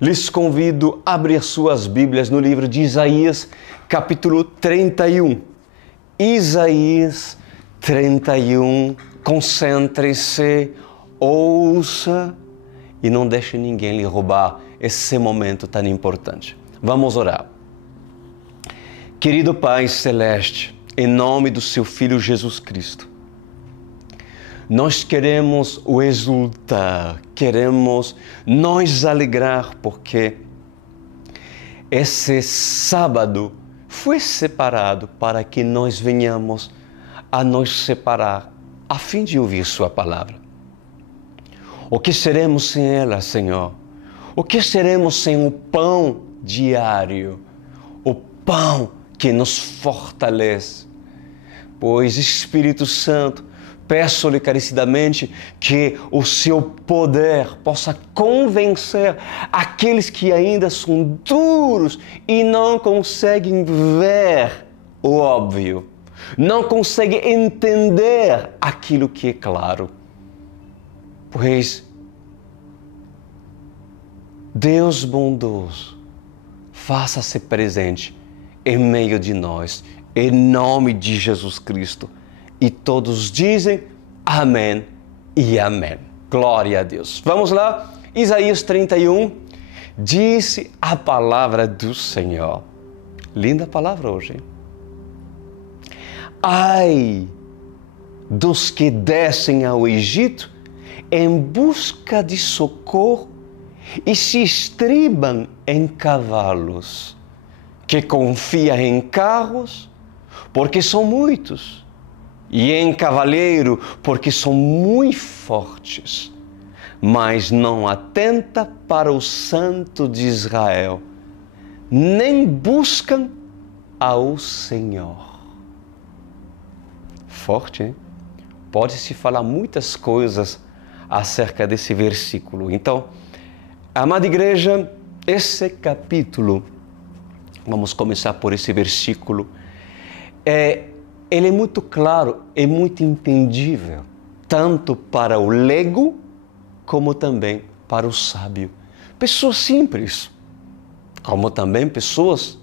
Lhes convido a abrir suas Bíblias no livro de Isaías, capítulo 31. Isaías 31, concentre-se, ouça e não deixe ninguém lhe roubar esse momento tão importante. Vamos orar. Querido Pai Celeste, em nome do Seu Filho Jesus Cristo, nós queremos o exultar, queremos nos alegrar, porque esse sábado foi separado para que nós venhamos a nos separar, a fim de ouvir Sua palavra. O que seremos sem ela, Senhor? O que seremos sem o pão diário, o pão que nos fortalece? Pois, Espírito Santo, peço-lhe carecidamente que o seu poder possa convencer aqueles que ainda são duros e não conseguem ver o óbvio, não conseguem entender aquilo que é claro. Pois Deus bondoso, faça-se presente em meio de nós, em nome de Jesus Cristo. E todos dizem amém e amém. Glória a Deus. Vamos lá, Isaías 31, disse a palavra do Senhor. Linda palavra hoje, hein? Ai dos que descem ao Egito em busca de socorro e se estribam em cavalos, que confiam em carros, porque são muitos, e em cavaleiro, porque são muito fortes, mas não atenta para o Santo de Israel, nem buscam ao Senhor. Forte, hein? Pode-se falar muitas coisas acerca desse versículo. Então, amada igreja, esse capítulo, vamos começar por esse versículo, ele é muito claro, é muito entendível, tanto para o leigo, como também para o sábio. Pessoas simples, como também pessoas,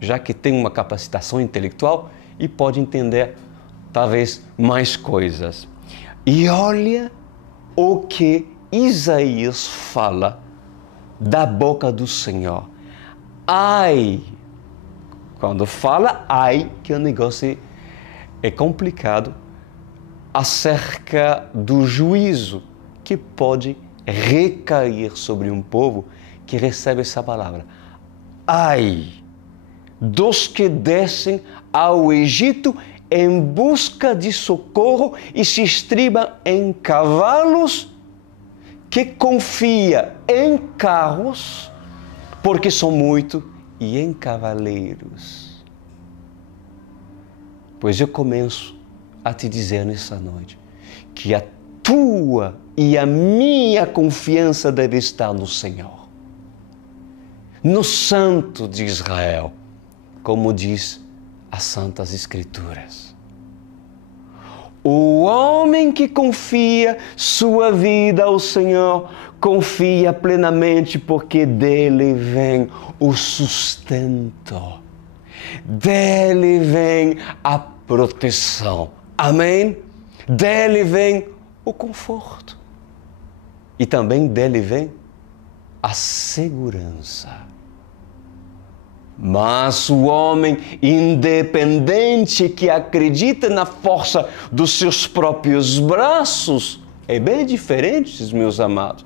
já que têm uma capacitação intelectual e podem entender, talvez, mais coisas. E olha o que Isaías fala da boca do Senhor. Ai! Quando fala ai, que o negócio é complicado, acerca do juízo que pode recair sobre um povo que recebe essa palavra. Ai dos que descem ao Egito em busca de socorro e se estribam em cavalos, que confia em carros, porque são muitos, e em cavaleiros. Pois eu começo a te dizer nessa noite que a tua e a minha confiança deve estar no Senhor, no Santo de Israel, como diz as Santas Escrituras. O homem que confia sua vida ao Senhor, confia plenamente, porque dele vem o sustento, dele vem a proteção. Amém? Dele vem o conforto. E também dele vem a segurança. Mas o homem independente que acredita na força dos seus próprios braços é bem diferente, meus amados.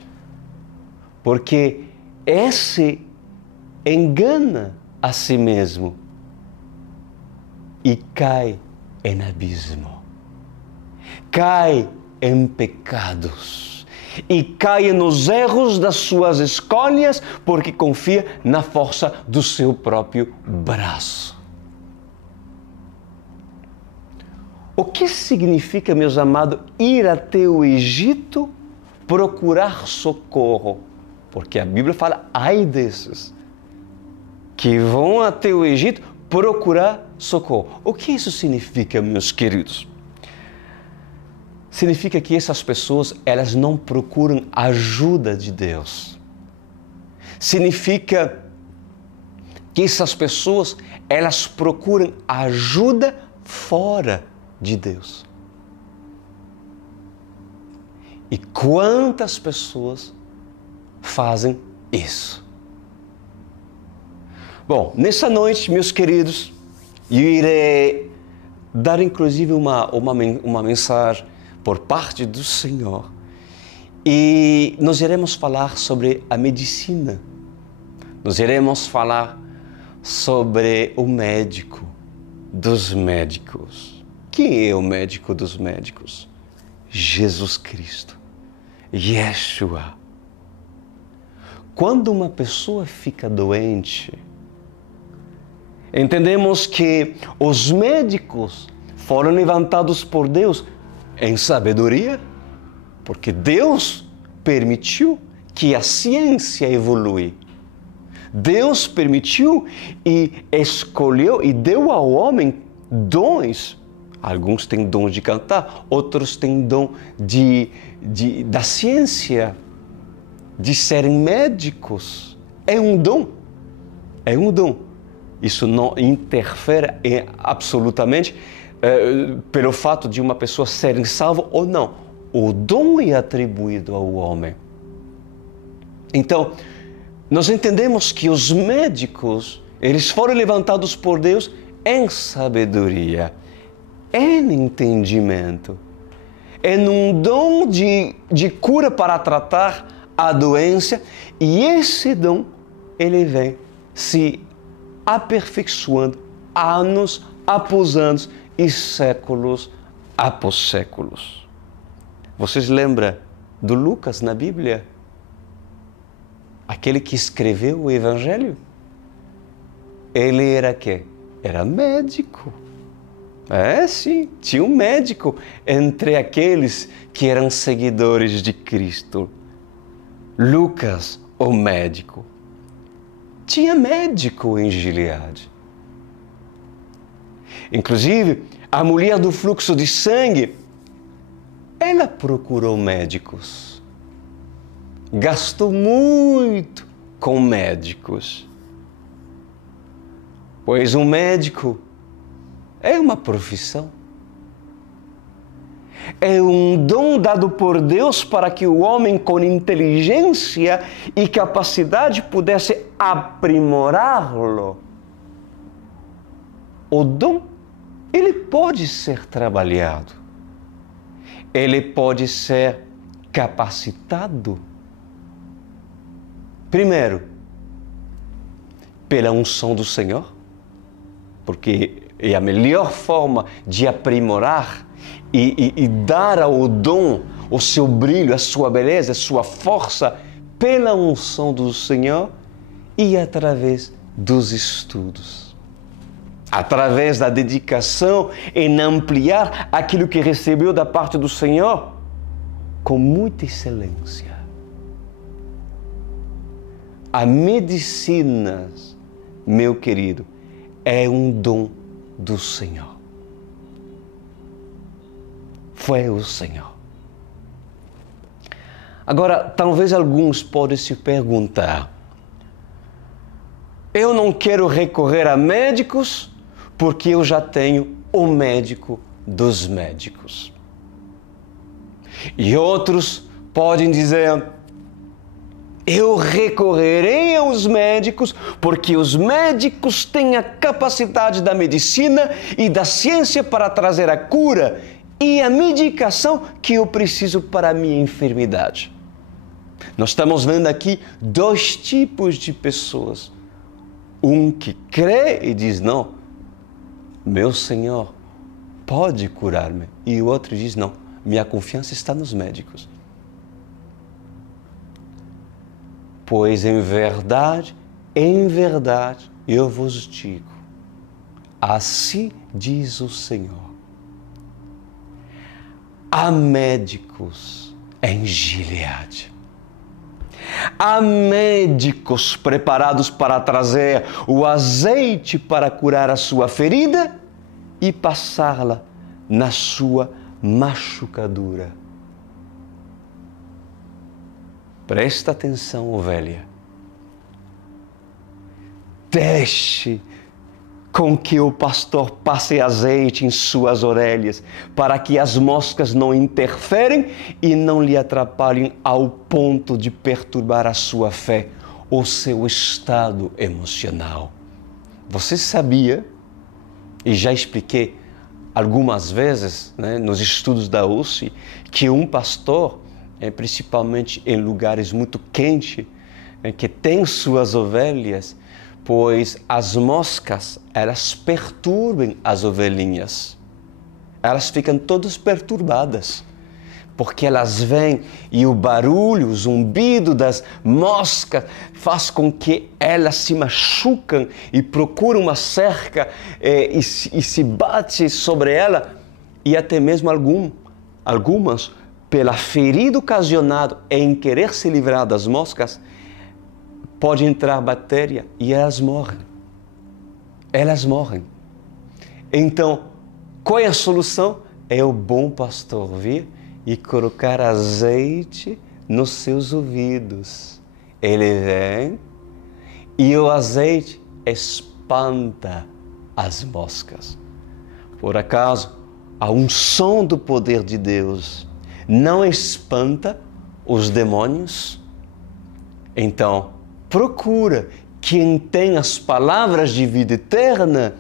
Porque esse engana a si mesmo e cai em abismo, cai em pecados e cai nos erros das suas escolhas, porque confia na força do seu próprio braço. O que significa, meus amados, ir até o Egito procurar socorro? Porque a Bíblia fala, ai desses que vão até o Egito procurar socorro. O que isso significa, meus queridos? Significa que essas pessoas, elas não procuram ajuda de Deus. significa que essas pessoas, elas procuram ajuda fora de Deus. E quantas pessoas fazem isso? Bom, nessa noite, meus queridos, eu irei dar inclusive uma mensagem por parte do Senhor. E nós iremos falar sobre a medicina. Nós iremos falar sobre o médico dos médicos. Quem é o médico dos médicos? Jesus Cristo. Yeshua. Quando uma pessoa fica doente, entendemos que os médicos foram levantados por Deus em sabedoria, porque Deus permitiu que a ciência evolui. Deus permitiu e escolheu e deu ao homem dons. Alguns têm dom de cantar, outros têm dom da ciência, de serem médicos. É um dom. É um dom. Isso não interfere absolutamente pelo fato de uma pessoa ser salva ou não. O dom é atribuído ao homem. Então, nós entendemos que os médicos, eles foram levantados por Deus em sabedoria, em entendimento, em um dom de cura para tratar a doença, e esse dom, ele vem se aperfeiçoando anos após anos e séculos após séculos. Vocês lembram do Lucas na Bíblia? Aquele que escreveu o Evangelho? Ele era quê? Era médico. Sim, tinha um médico entre aqueles que eram seguidores de Cristo. Lucas, o médico. Tinha médico em Gileade. Inclusive, a mulher do fluxo de sangue, ela procurou médicos. Gastou muito com médicos. Pois um médico é uma profissão. É um dom dado por Deus para que o homem com inteligência e capacidade pudesse aprimorá-lo. O dom, ele pode ser trabalhado. Ele pode ser capacitado. Primeiro, pela unção do Senhor, porque é a melhor forma de aprimorar e dar ao dom o seu brilho, a sua beleza, a sua força, pela unção do Senhor e através dos estudos. Através da dedicação em ampliar aquilo que recebeu da parte do Senhor com muita excelência. A medicina, meu querido, é um dom do Senhor. Foi o Senhor. Agora, talvez alguns podem se perguntar: eu não quero recorrer a médicos porque eu já tenho o médico dos médicos. E outros podem dizer: eu recorrerei aos médicos porque os médicos têm a capacidade da medicina e da ciência para trazer a cura e a medicação que eu preciso para a minha enfermidade. Nós estamos vendo aqui dois tipos de pessoas. Um que crê e diz: não, meu Senhor pode curar-me. E o outro diz: não, minha confiança está nos médicos. Pois em verdade, eu vos digo, assim diz o Senhor, há médicos em Gileade. Há médicos preparados para trazer o azeite para curar a sua ferida e passá-la na sua machucadura. Presta atenção, ovelha. deixe com que o pastor passe azeite em suas orelhas, para que as moscas não interferem e não lhe atrapalhem ao ponto de perturbar a sua fé ou seu estado emocional. Você sabia, e já expliquei algumas vezes, né, nos estudos da USP, que um pastor, principalmente em lugares muito quentes, que tem suas ovelhas, pois as moscas, elas perturbam as ovelhinhas. Elas ficam todas perturbadas, porque elas vêm e o barulho, o zumbido das moscas faz com que elas se machucam e procuram uma cerca e se bate sobre ela, e até mesmo algumas, pela ferida ocasionada em querer se livrar das moscas, pode entrar bactéria e elas morrem. Elas morrem. Então, qual é a solução? É o bom pastor vir e colocar azeite nos seus ouvidos. Ele vem e o azeite espanta as moscas. Por acaso, a unção do poder de Deus não espanta os demônios? Então, procura quem tem as palavras de vida eterna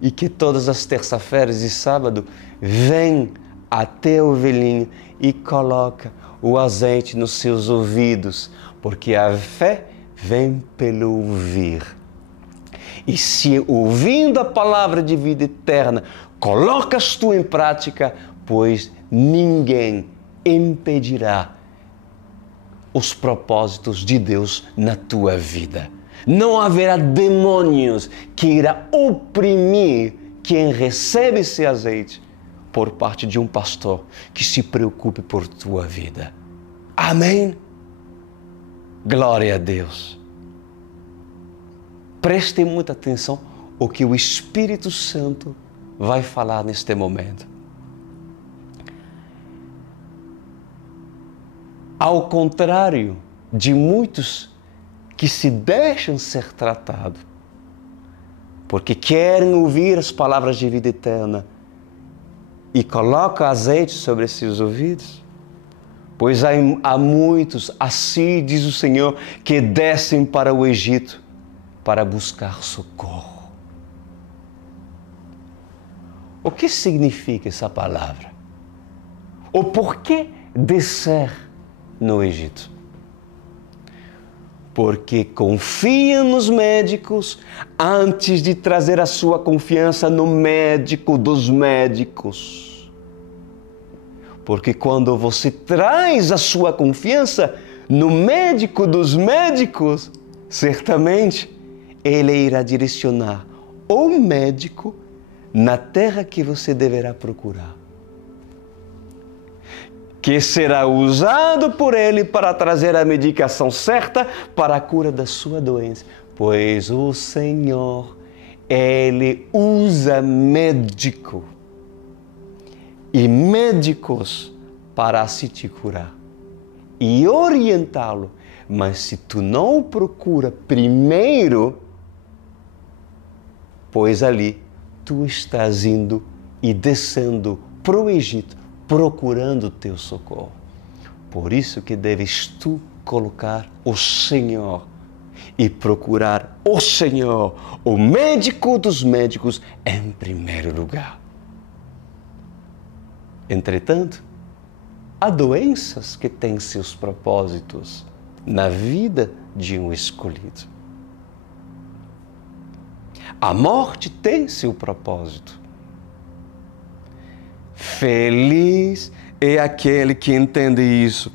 e que todas as terças-feiras e sábado vem até o velhinho e coloca o azeite nos seus ouvidos, porque a fé vem pelo ouvir. E se ouvindo a palavra de vida eterna, colocas tu em prática, pois ninguém impedirá os propósitos de Deus na tua vida. Não haverá demônios que irá oprimir quem recebe esse azeite por parte de um pastor que se preocupe por tua vida. Amém? Glória a Deus. Prestem muita atenção ao que o Espírito Santo vai falar neste momento. Ao contrário de muitos que se deixam ser tratados, porque querem ouvir as palavras de vida eterna e colocam azeite sobre seus ouvidos, pois há muitos, assim diz o Senhor, que descem para o Egito para buscar socorro. O que significa essa palavra? O porquê descer no Egito? Porque confiam nos médicos antes de trazer a sua confiança no médico dos médicos. Porque quando você traz a sua confiança no médico dos médicos, certamente ele irá direcionar o médico na terra que você deverá procurar, que será usado por ele para trazer a medicação certa para a cura da sua doença. Pois o Senhor, Ele usa médico e médicos para assim te curar e orientá-lo. Mas se tu não o procura primeiro, pois ali tu estás indo e descendo para o Egito, procurando o teu socorro. Por isso que deves tu colocar o Senhor e procurar o Senhor, o médico dos médicos, em primeiro lugar. Entretanto, há doenças que têm seus propósitos na vida de um escolhido. A morte tem seu propósito. Feliz é aquele que entende isso,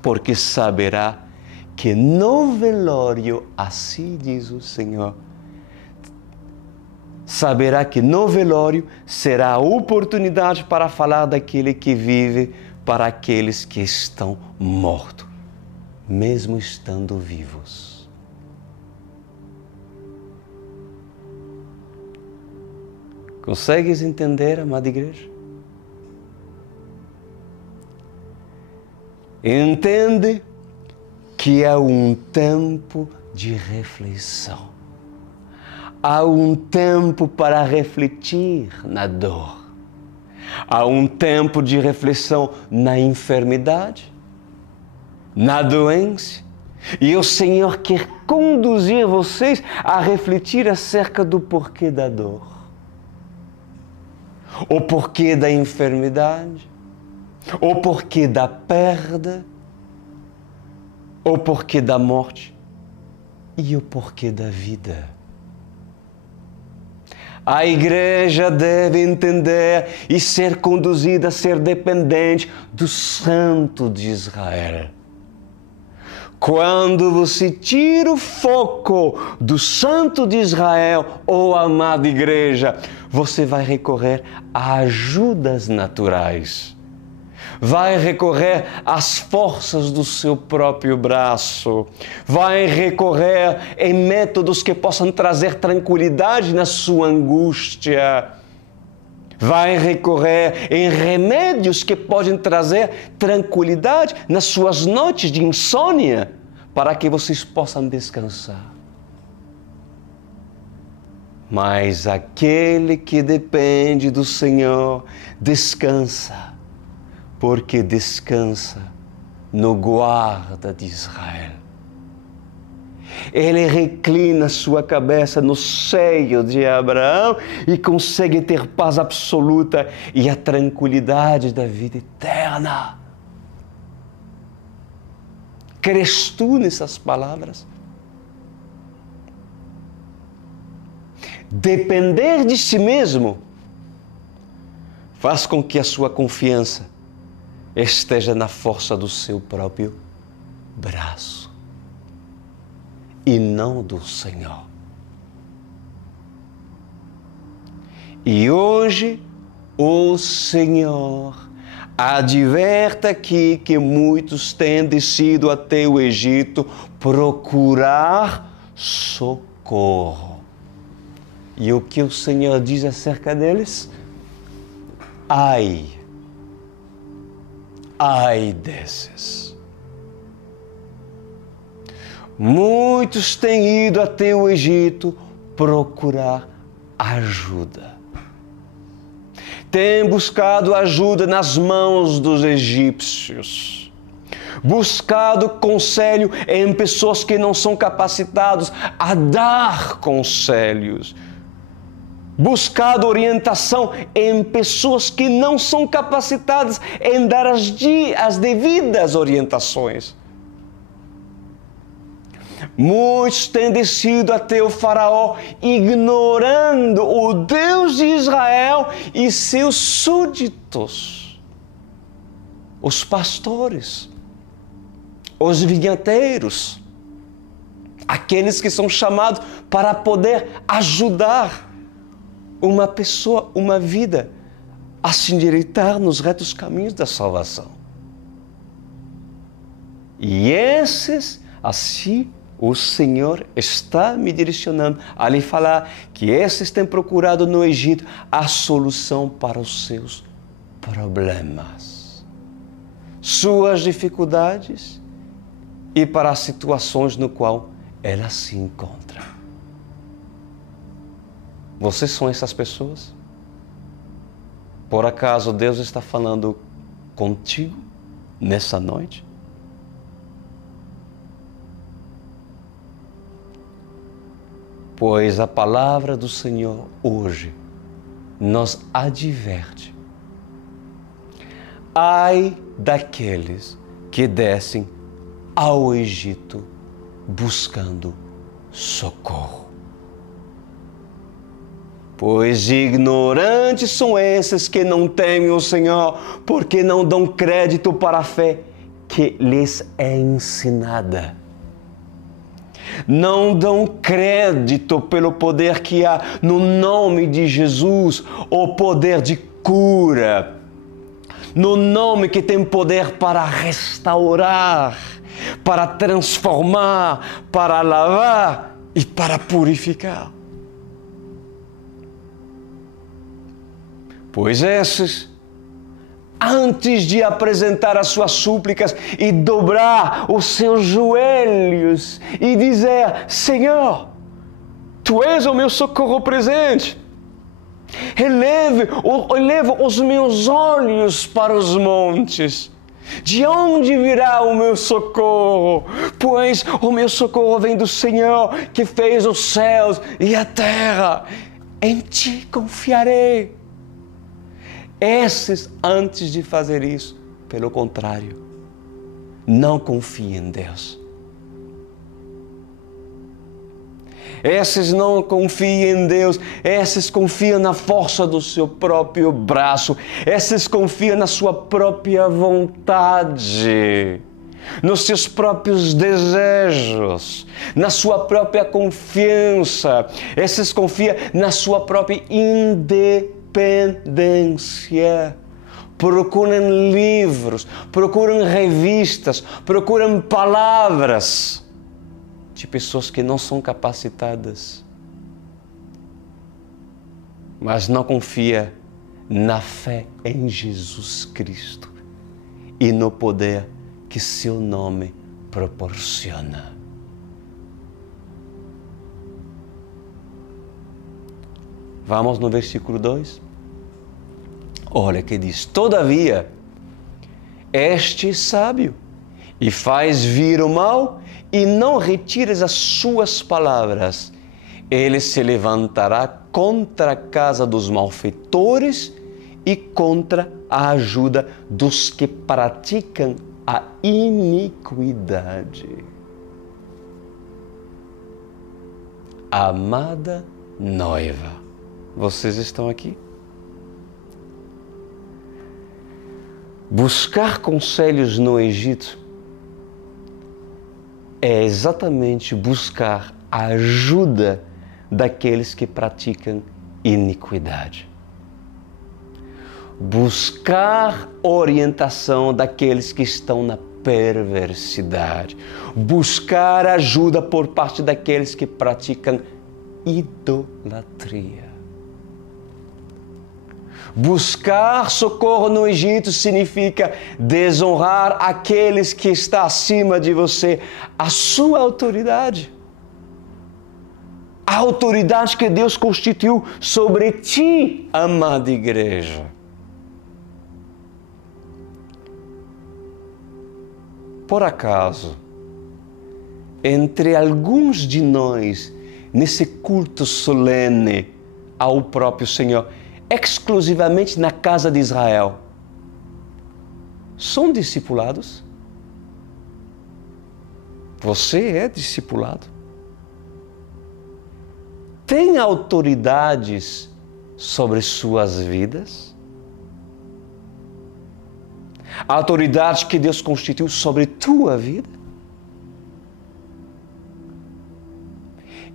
porque saberá que no velório, assim diz o Senhor, saberá que no velório será a oportunidade para falar daquele que vive para aqueles que estão mortos, mesmo estando vivos. Consegues entender, amada igreja? Entende que é um tempo de reflexão. há um tempo para refletir na dor. Há um tempo de reflexão na enfermidade, na doença. E o Senhor quer conduzir vocês a refletir acerca do porquê da dor, o porquê da enfermidade, o porquê da perda, o porquê da morte e o porquê da vida. A igreja deve entender e ser conduzida a ser dependente do Santo de Israel. Quando você tira o foco do Santo de Israel, ó amada igreja, você vai recorrer a ajudas naturais. Vai recorrer às forças do seu próprio braço. Vai recorrer em métodos que possam trazer tranquilidade na sua angústia. Vai recorrer em remédios que podem trazer tranquilidade nas suas noites de insônia, para que vocês possam descansar. Mas aquele que depende do Senhor descansa, porque descansa no guarda de Israel. Ele reclina sua cabeça no seio de Abraão e consegue ter paz absoluta e a tranquilidade da vida eterna. Crês tu nessas palavras? Depender de si mesmo faz com que a sua confiança esteja na força do seu próprio braço e não do Senhor. E hoje o Senhor adverte aqui que muitos têm descido até o Egito procurar socorro. E o que o Senhor diz acerca deles? Ai desses. Muitos têm ido até o Egito procurar ajuda. Têm buscado ajuda nas mãos dos egípcios. Buscado conselho em pessoas que não são capacitadas a dar conselhos. Buscado orientação em pessoas que não são capacitadas em dar as devidas orientações. Muitos têm descido até o faraó, ignorando o Deus de Israel e seus súditos, os pastores, os vinhateiros, aqueles que são chamados para poder ajudar uma pessoa, uma vida, a se endireitar nos retos caminhos da salvação. E esses, assim, o Senhor está me direcionando a lhe falar que esses têm procurado no Egito a solução para os seus problemas, suas dificuldades e para as situações no qual ela se encontra. Vocês são essas pessoas? Por acaso Deus está falando contigo nessa noite? Pois a palavra do Senhor hoje nos adverte. Ai daqueles que descem ao Egito buscando socorro. Pois ignorantes são esses que não temem o Senhor, porque não dão crédito para a fé que lhes é ensinada. Não dão crédito pelo poder que há no nome de Jesus, o poder de cura, no nome que tem poder para restaurar, para transformar, para lavar e para purificar. Pois esses, antes de apresentar as suas súplicas e dobrar os seus joelhos e dizer: Senhor, Tu és o meu socorro presente. Elevo os meus olhos para os montes. De onde virá o meu socorro? Pois o meu socorro vem do Senhor, que fez os céus e a terra. Em ti confiarei. Esses, antes de fazer isso, pelo contrário, não confiem em Deus. Esses não confiam em Deus, esses confiam na força do seu próprio braço, esses confiam na sua própria vontade, nos seus próprios desejos, na sua própria confiança, esses confiam na sua própria independência. Procuram livros, procuram revistas, procuram palavras de pessoas que não são capacitadas, mas não confia na fé em Jesus Cristo e no poder que seu nome proporciona. Vamos no versículo 2. Olha que diz: todavia, este sábio e faz vir o mal, e não retires as suas palavras. Ele se levantará contra a casa dos malfeitores e contra a ajuda dos que praticam a iniquidade. Amada noiva, vocês estão aqui? Buscar conselhos no Egito é exatamente buscar a ajuda daqueles que praticam iniquidade. Buscar orientação daqueles que estão na perversidade. Buscar ajuda por parte daqueles que praticam idolatria. Buscar socorro no Egito significa desonrar aqueles que estão acima de você, a sua autoridade. A autoridade que Deus constituiu sobre ti, amada igreja. Por acaso, entre alguns de nós, nesse culto solene ao próprio Senhor, exclusivamente na casa de Israel, são discipulados? Você é discipulado? Tem autoridades sobre suas vidas? A autoridade que Deus constituiu sobre tua vida?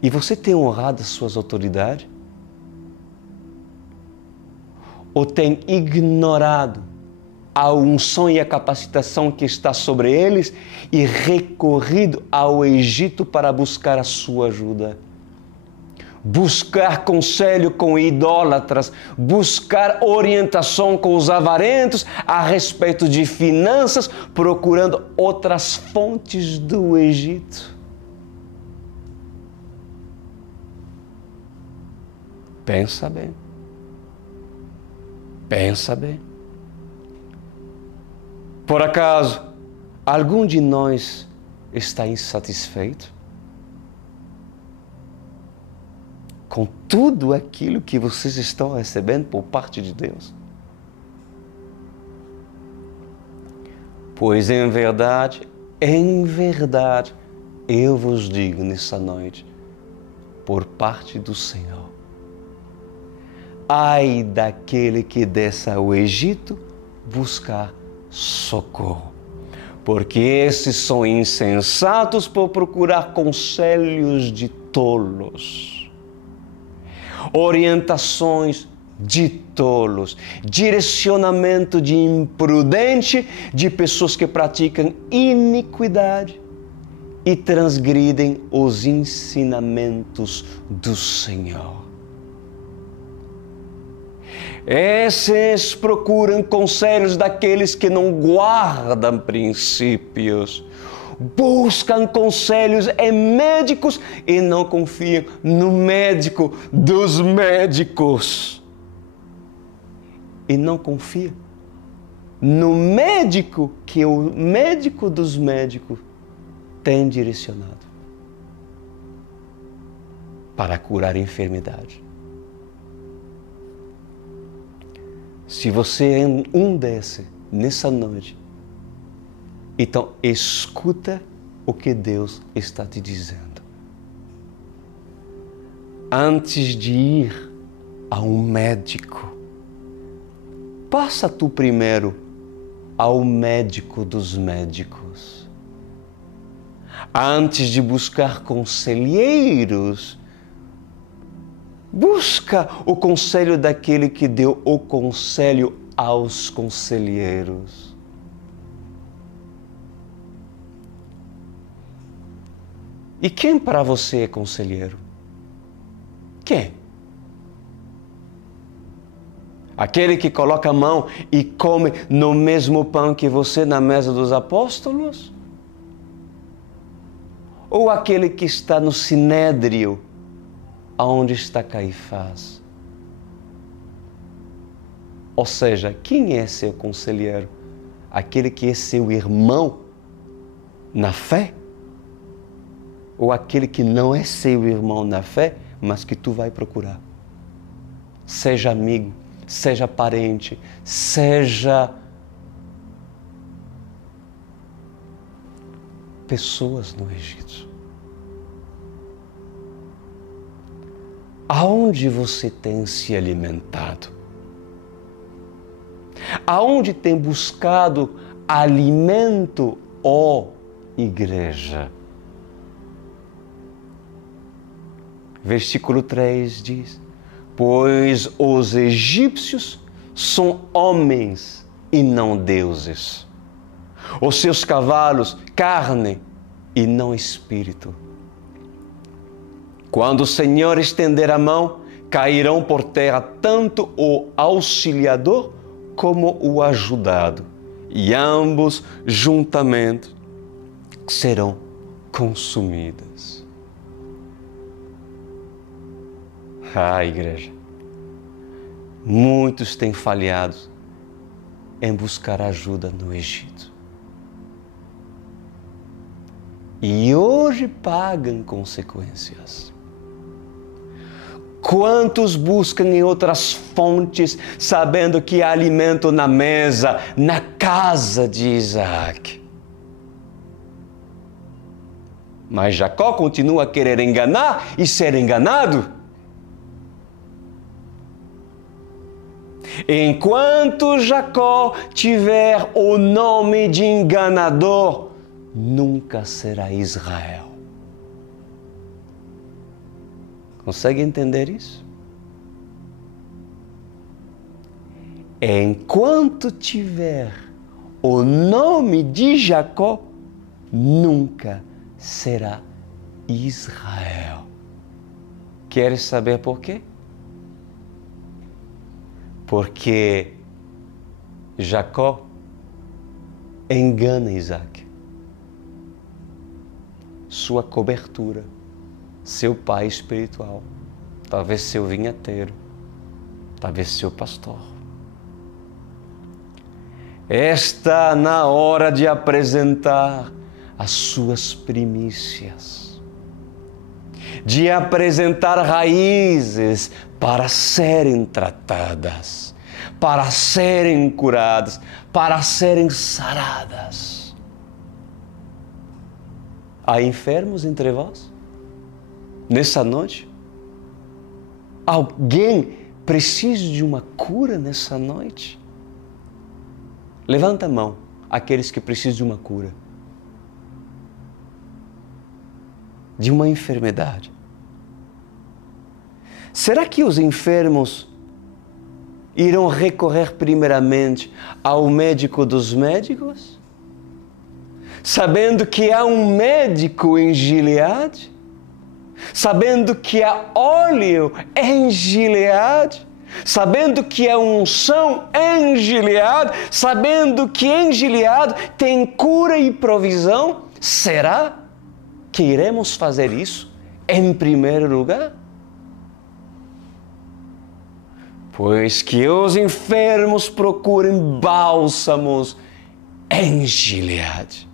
E você tem honrado as suas autoridades? Ou tem ignorado a unção e a capacitação que está sobre eles e recorrido ao Egito para buscar a sua ajuda? Buscar conselho com idólatras, buscar orientação com os avarentos a respeito de finanças, procurando outras fontes do Egito. Pensa bem. Pensa bem. Por acaso, algum de nós está insatisfeito com tudo aquilo que vocês estão recebendo por parte de Deus? Pois em verdade, eu vos digo nessa noite, por parte do Senhor, ai daquele que desce ao Egito buscar socorro, porque esses são insensatos por procurar conselhos de tolos, orientações de tolos, direcionamento de imprudente, de pessoas que praticam iniquidade e transgridem os ensinamentos do Senhor. Esses procuram conselhos daqueles que não guardam princípios. buscam conselhos em médicos e não confiam no médico dos médicos. E não confiam no médico que o médico dos médicos tem direcionado para curar a enfermidade. Se você é um desses nessa noite, então escuta o que Deus está te dizendo. Antes de ir a um médico, passa tu primeiro ao médico dos médicos. Antes de buscar conselheiros, busca o conselho daquele que deu o conselho aos conselheiros. E quem para você é conselheiro? Quem? Aquele que coloca a mão e come no mesmo pão que você na mesa dos apóstolos? Ou aquele que está no sinédrio, aonde está Caifás? Ou seja, quem é seu conselheiro? Aquele que é seu irmão na fé? Ou aquele que não é seu irmão na fé, mas que tu vai procurar? Seja amigo, seja parente, seja pessoas no Egito. Aonde você tem se alimentado? Aonde tem buscado alimento, ó igreja? Versículo 3 diz: pois os egípcios são homens e não deuses. Os seus cavalos, carne e não espírito. Quando o Senhor estender a mão, cairão por terra tanto o auxiliador como o ajudado, e ambos juntamente serão consumidos. Ah, igreja, muitos têm falhado em buscar ajuda no Egito. E hoje pagam consequências. Quantos buscam em outras fontes, sabendo que há alimento na mesa, na casa de Isaac? Mas Jacó continua a querer enganar e ser enganado. Enquanto Jacó tiver o nome de enganador, nunca será Israel. Consegue entender isso? Enquanto tiver o nome de Jacó, nunca será Israel. Queres saber por quê? Porque Jacó engana Isaac, sua cobertura, seu pai espiritual, talvez seu vinhateiro, talvez seu pastor. Está na hora de apresentar as suas primícias, de apresentar raízes para serem tratadas, para serem curadas, para serem saradas. Há enfermos entre vós? Nessa noite? Alguém precisa de uma cura nessa noite? Levanta a mão, aqueles que precisam de uma cura, de uma enfermidade. Será que os enfermos irão recorrer primeiramente ao médico dos médicos? Sabendo que há um médico em Gileade? Sabendo que há óleo em Gileade? Sabendo que há unção em Gileade? Sabendo que em Gileade tem cura e provisão? Será que iremos fazer isso em primeiro lugar? Pois que os enfermos procurem bálsamos em Gileade.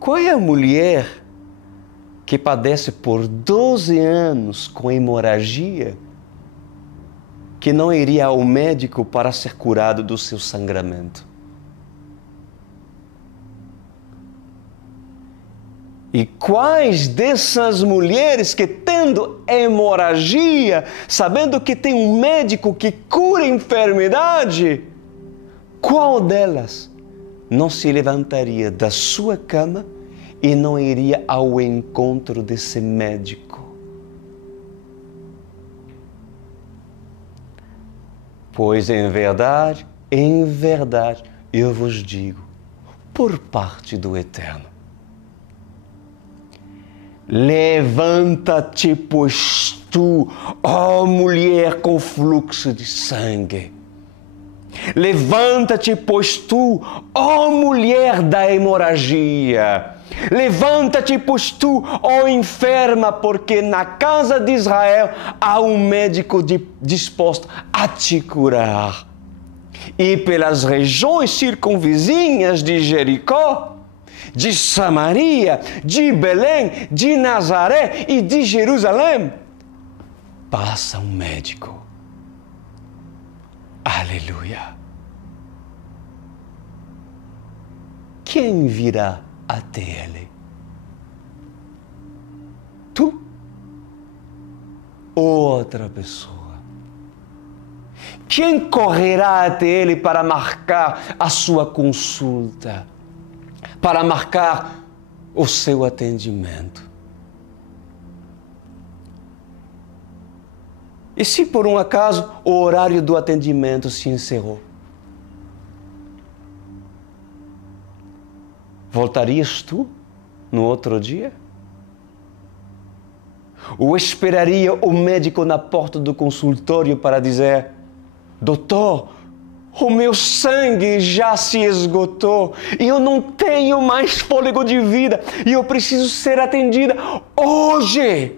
Qual é a mulher que padece por 12 anos com hemorragia que não iria ao médico para ser curado do seu sangramento? E quais dessas mulheres que, tendo hemorragia, sabendo que tem um médico que cura a enfermidade, qual delas não se levantaria da sua cama e não iria ao encontro desse médico? Pois em verdade, eu vos digo, por parte do Eterno, levanta-te, pois tu, ó mulher com fluxo de sangue. Levanta-te, pois tu, ó mulher da hemorragia. Levanta-te, pois tu, ó enferma, porque na casa de Israel há um médico disposto a te curar. E pelas regiões circunvizinhas de Jericó, de Samaria, de Belém, de Nazaré e de Jerusalém, passa um médico. Aleluia! Quem virá até ele? Tu ou outra pessoa? Quem correrá até ele para marcar a sua consulta? Para marcar o seu atendimento? E se por um acaso o horário do atendimento se encerrou? Voltarias tu no outro dia? Ou esperaria o médico na porta do consultório para dizer: doutor, o meu sangue já se esgotou e eu não tenho mais fôlego de vida e eu preciso ser atendida hoje?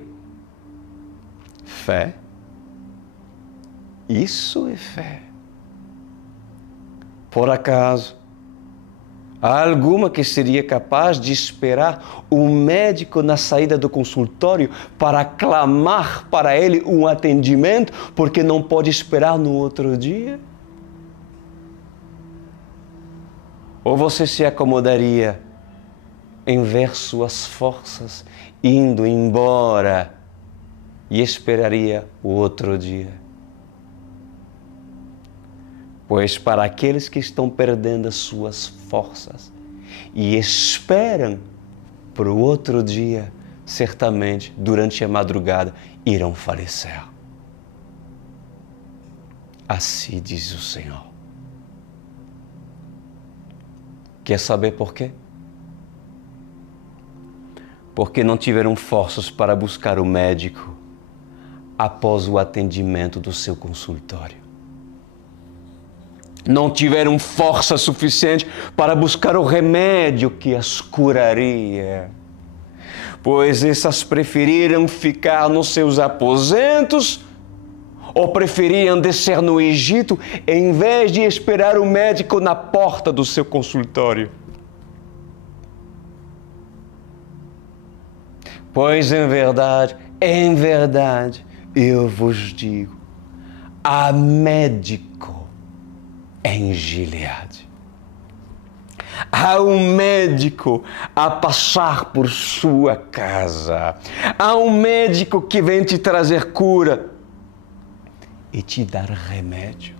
Fé? Isso é fé. Por acaso, há alguma que seria capaz de esperar o médico na saída do consultório para clamar para ele um atendimento porque não pode esperar no outro dia? Ou você se acomodaria em ver suas forças indo embora e esperaria o outro dia? Pois para aqueles que estão perdendo as suas forças e esperam para o outro dia, certamente, durante a madrugada, irão falecer. Assim diz o Senhor. Quer saber por quê? Porque não tiveram forças para buscar o médico após o atendimento do seu consultório. Não tiveram força suficiente para buscar o remédio que as curaria, pois essas preferiram ficar nos seus aposentos ou preferiam descer no Egito em vez de esperar o médico na porta do seu consultório. Pois em verdade, eu vos digo, há médico em Gileade. Há um médico a passar por sua casa. Há um médico que vem te trazer cura e te dar remédio.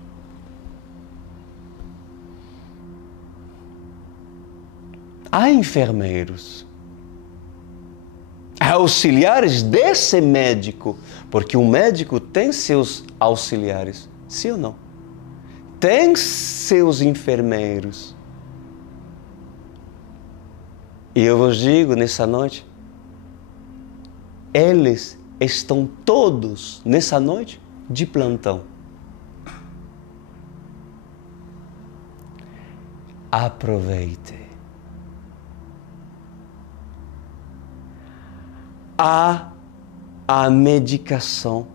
Há enfermeiros, há auxiliares desse médico, porque o médico tem seus auxiliares, sim ou não? Tem seus enfermeiros. E eu vos digo nessa noite, eles estão todos nessa noite de plantão. aproveite. Há a medicação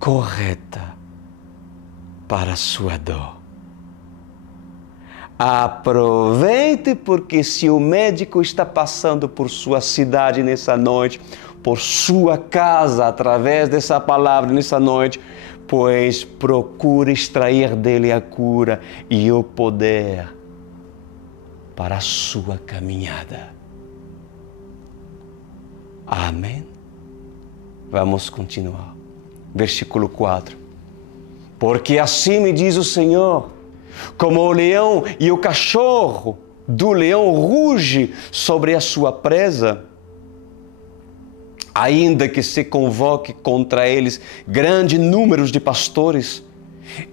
correta para a sua dor. Aproveite, porque se o médico está passando por sua cidade nessa noite, por sua casa, através dessa palavra nessa noite, pois procure extrair dele a cura e o poder para a sua caminhada. Amém? Vamos continuar. Versículo 4. Porque assim me diz o Senhor, como o leão e o cachorro do leão ruge sobre a sua presa, ainda que se convoque contra eles grande número de pastores,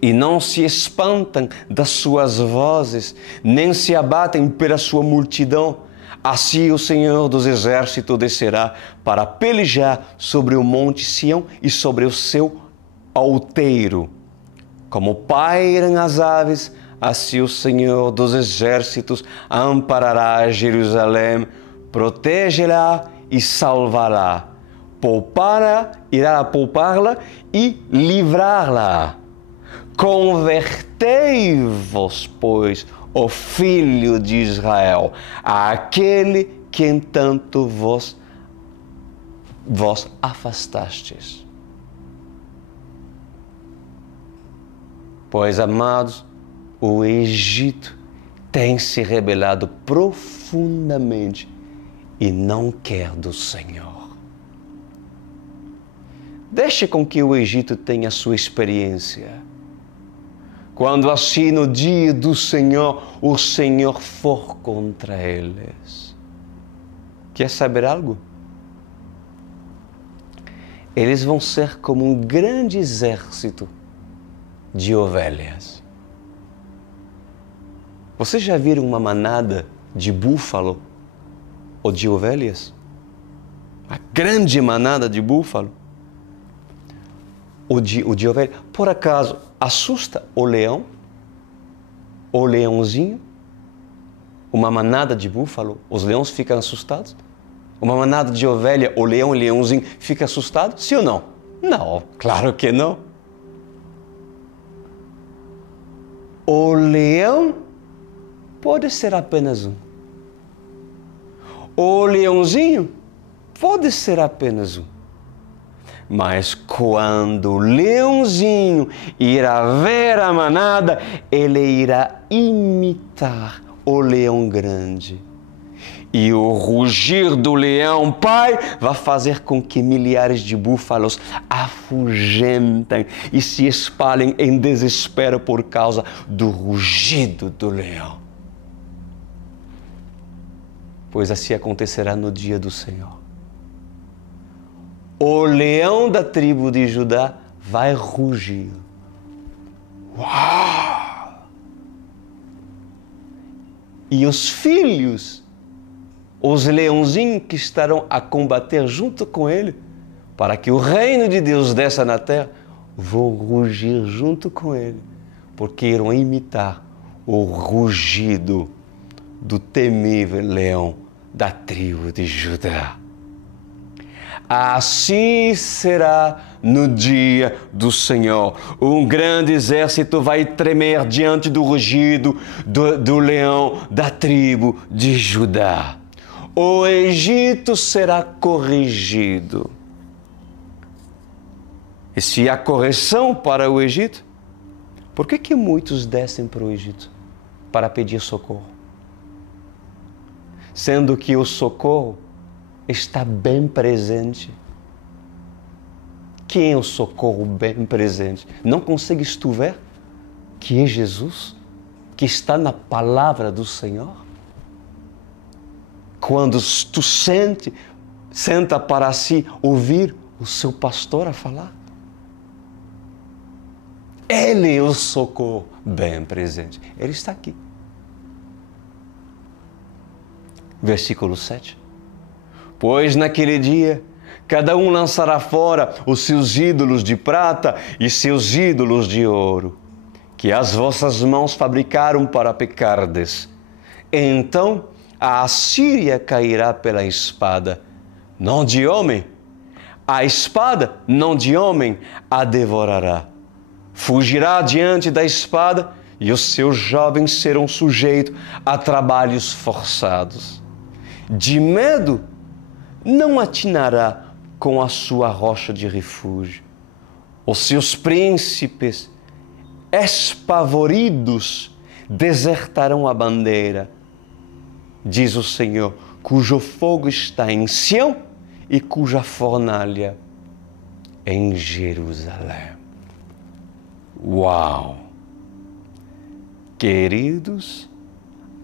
e não se espantam das suas vozes, nem se abatem pela sua multidão, assim o Senhor dos Exércitos descerá para pelejar sobre o monte Sião e sobre o seu outeiro. Como pairam as aves, assim o Senhor dos Exércitos amparará Jerusalém, protege-la e salvará. Irá poupá-la e livrá-la. Convertei-vos, pois, ó filho de Israel, àquele que entanto vos afastastes. Pois, amados, o Egito tem se rebelado profundamente e não quer do Senhor. Deixe com que o Egito tenha a sua experiência. Quando assim no dia do Senhor, o Senhor for contra eles. Quer saber algo? Eles vão ser como um grande exército de ovelhas. Vocês já viram uma manada de búfalo ou de ovelhas? A grande manada de búfalo? O de ovelha, por acaso, assusta o leão? O leãozinho? Uma manada de búfalo, os leões ficam assustados? Uma manada de ovelha, o leãozinho fica assustado? Sim ou não? Não, claro que não. O leão pode ser apenas um. O leãozinho pode ser apenas um. Mas quando o leãozinho irá ver a manada, ele irá imitar o leão grande. E o rugir do leão pai vai fazer com que milhares de búfalos afugentem e se espalhem em desespero por causa do rugido do leão. Pois assim acontecerá no dia do Senhor. O leão da tribo de Judá vai rugir. Uau! E os filhos, os leãozinhos que estarão a combater junto com ele, para que o reino de Deus desça na terra, vão rugir junto com ele, porque irão imitar o rugido do temível leão da tribo de Judá. Assim será no dia do Senhor. Um grande exército vai tremer diante do rugido do leão da tribo de Judá. O Egito será corrigido. E se há correção para o Egito, por que muitos descem para o Egito para pedir socorro? Sendo que o socorro está bem presente. Quem é o socorro bem presente? Não consegues tu ver que é Jesus, que está na palavra do Senhor? Quando tu senta para si ouvir o seu pastor a falar, ele é o socorro bem presente. Ele está aqui. Versículo 7. Pois naquele dia, cada um lançará fora os seus ídolos de prata e seus ídolos de ouro, que as vossas mãos fabricaram para pecardes. Então a Assíria cairá pela espada, não de homem. A espada, não de homem, a devorará. Fugirá diante da espada e os seus jovens serão sujeitos a trabalhos forçados. De medo, não atinará com a sua rocha de refúgio. Os seus príncipes, espavoridos, desertarão a bandeira, diz o Senhor, cujo fogo está em Sião e cuja fornalha em Jerusalém. Uau! Queridos,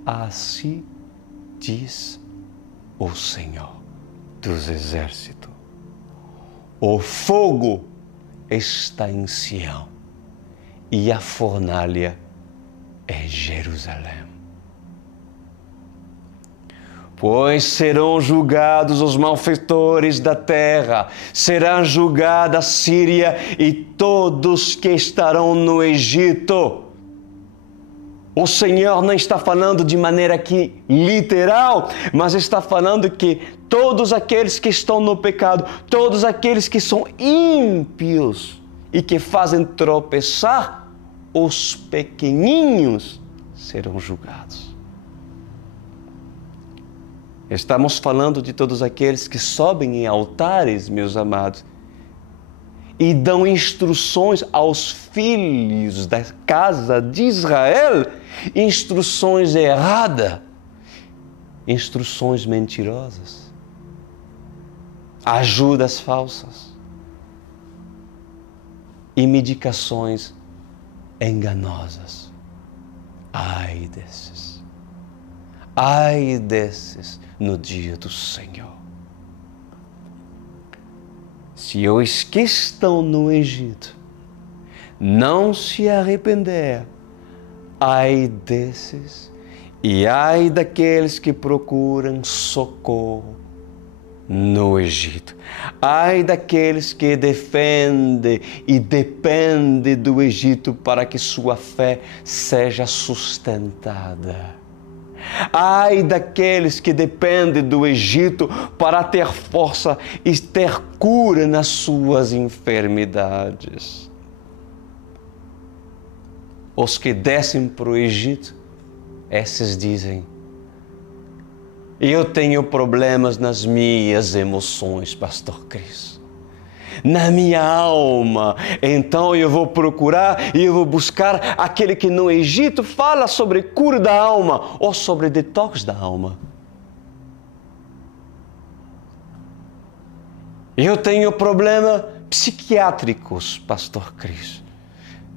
assim diz o Senhor dos Exércitos. O fogo está em Sião e a fornalha em Jerusalém. Pois serão julgados os malfeitores da terra, será julgada a Síria e todos que estarão no Egito. O Senhor não está falando de maneira aqui literal, mas está falando que todos aqueles que estão no pecado, todos aqueles que são ímpios e que fazem tropeçar os pequeninhos serão julgados. Estamos falando de todos aqueles que sobem em altares, meus amados, e dão instruções aos filhos da casa de Israel, instruções erradas, instruções mentirosas, ajudas falsas e medicações enganosas. Ai desses no dia do Senhor. Se os que estão no Egito não se arrepender, ai desses e ai daqueles que procuram socorro no Egito. Ai daqueles que defendem e dependem do Egito para que sua fé seja sustentada. Ai daqueles que dependem do Egito para ter força e ter cura nas suas enfermidades. Os que descem para o Egito, esses dizem: eu tenho problemas nas minhas emoções, Pastor Cris. Na minha alma, então eu vou procurar e eu vou buscar aquele que no Egito fala sobre cura da alma ou sobre detox da alma. Eu tenho problemas psiquiátricos, Pastor Cris,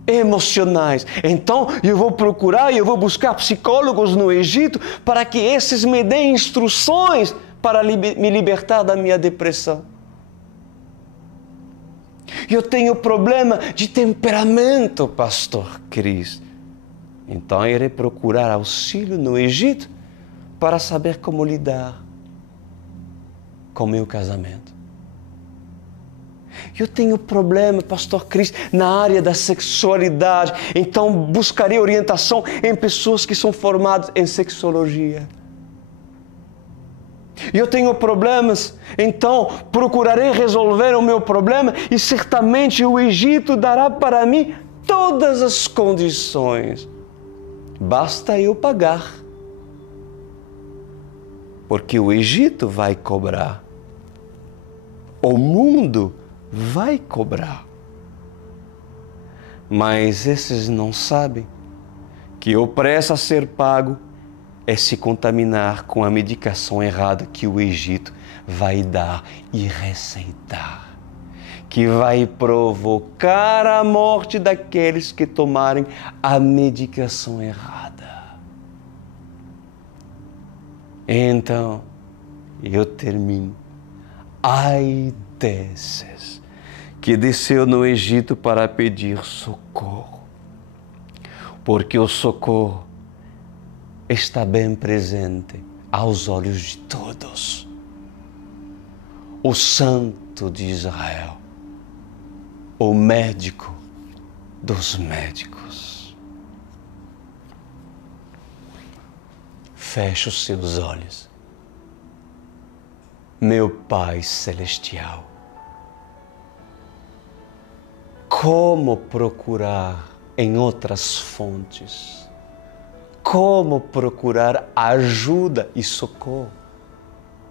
emocionais. Então eu vou procurar e eu vou buscar psicólogos no Egito para que esses me deem instruções para me libertar da minha depressão. Eu tenho problema de temperamento, Pastor Cris. Então eu irei procurar auxílio no Egito para saber como lidar com meu casamento. Eu tenho problema, Pastor Cris, na área da sexualidade. Então buscarei orientação em pessoas que são formadas em sexologia. Eu tenho problemas, então procurarei resolver o meu problema e certamente o Egito dará para mim todas as condições. Basta eu pagar, porque o Egito vai cobrar, o mundo vai cobrar. Mas esses não sabem que o preço a ser pago é se contaminar com a medicação errada que o Egito vai dar e receitar, que vai provocar a morte daqueles que tomarem a medicação errada. Então, eu termino. Ai desses que desceu no Egito para pedir socorro, porque o socorro está bem presente aos olhos de todos. O Santo de Israel, o médico dos médicos. feche os seus olhos. Meu Pai Celestial, como procurar em outras fontes? Como procurar ajuda e socorro?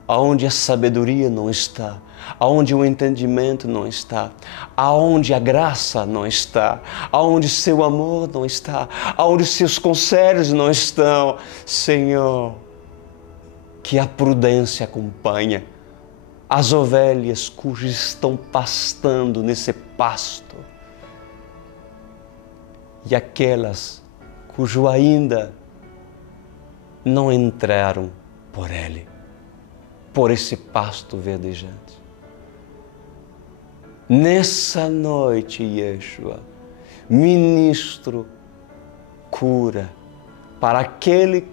Aonde a sabedoria não está, aonde o entendimento não está, aonde a graça não está, aonde seu amor não está, aonde seus conselhos não estão. Senhor, que a prudência acompanhe as ovelhas cujas estão pastando nesse pasto e aquelas cujo ainda não entraram por ele, por esse pasto verdejante. Nessa noite, Yeshua, ministro cura para aquele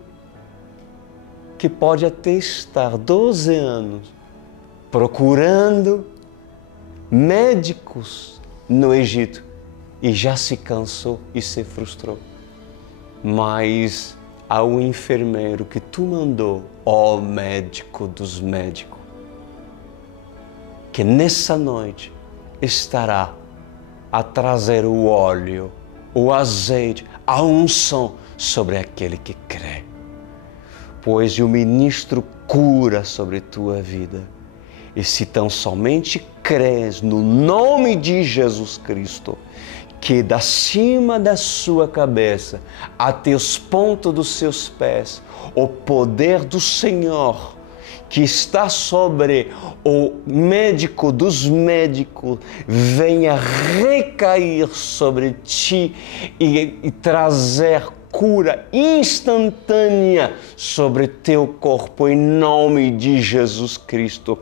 que pode até estar 12 anos procurando médicos no Egito e já se cansou e se frustrou. Mas ao enfermeiro que tu mandou, ó médico dos médicos, que nessa noite estará a trazer o óleo, o azeite, a unção sobre aquele que crê. Pois o ministro cura sobre tua vida. E se tão somente crês no nome de Jesus Cristo, que da cima da sua cabeça até os pontos dos seus pés, o poder do Senhor que está sobre o médico dos médicos venha recair sobre ti e trazer cura instantânea sobre teu corpo em nome de Jesus Cristo.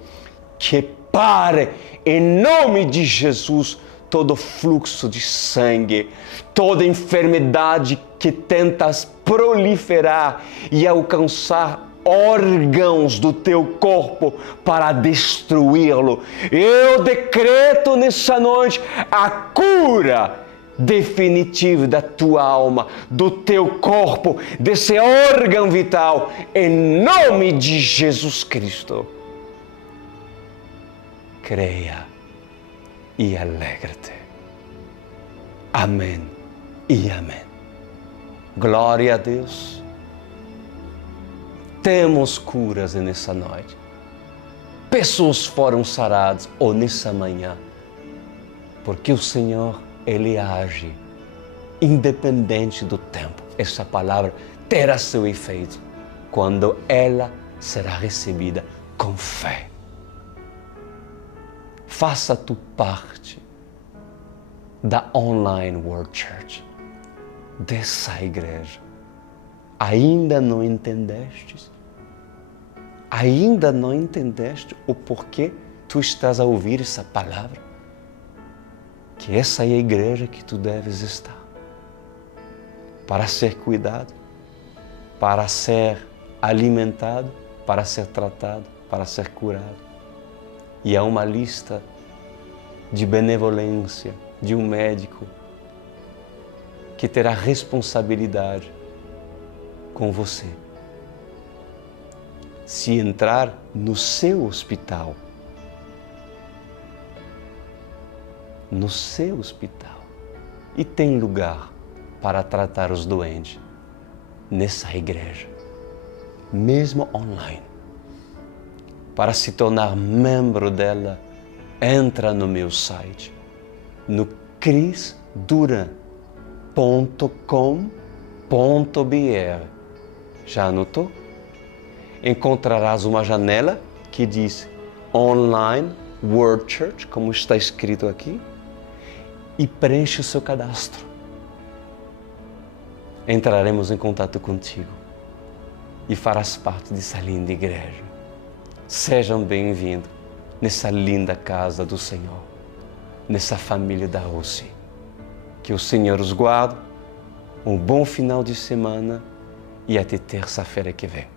Que pare em nome de Jesus todo fluxo de sangue, toda enfermidade que tenta proliferar e alcançar órgãos do teu corpo para destruí-lo. Eu decreto nessa noite a cura definitiva da tua alma, do teu corpo, desse órgão vital, em nome de Jesus Cristo. Creia e alegra-te. Amém e amém. Glória a Deus. Temos curas nessa noite. Pessoas foram saradas ou nessa manhã, porque o Senhor, Ele age independente do tempo. Essa palavra terá seu efeito quando ela será recebida com fé. Faça tu parte da Online World Church, dessa igreja. Ainda não entendeste? Ainda não entendeste o porquê tu estás a ouvir essa palavra? Que essa é a igreja que tu deves estar. Para ser cuidado, para ser alimentado, para ser tratado, para ser curado. E há uma lista de benevolência de um médico que terá responsabilidade com você. Se entrar no seu hospital, e tem lugar para tratar os doentes nessa igreja, mesmo online. Para se tornar membro dela, entra no meu site, no crisduran.com.br. Já anotou? Encontrarás uma janela que diz Online World Church, como está escrito aqui, e preenche o seu cadastro. Entraremos em contato contigo e farás parte dessa linda igreja. Sejam bem-vindos nessa linda casa do Senhor, nessa família da UCI. Que o Senhor os guarde, um bom final de semana e até terça-feira que vem.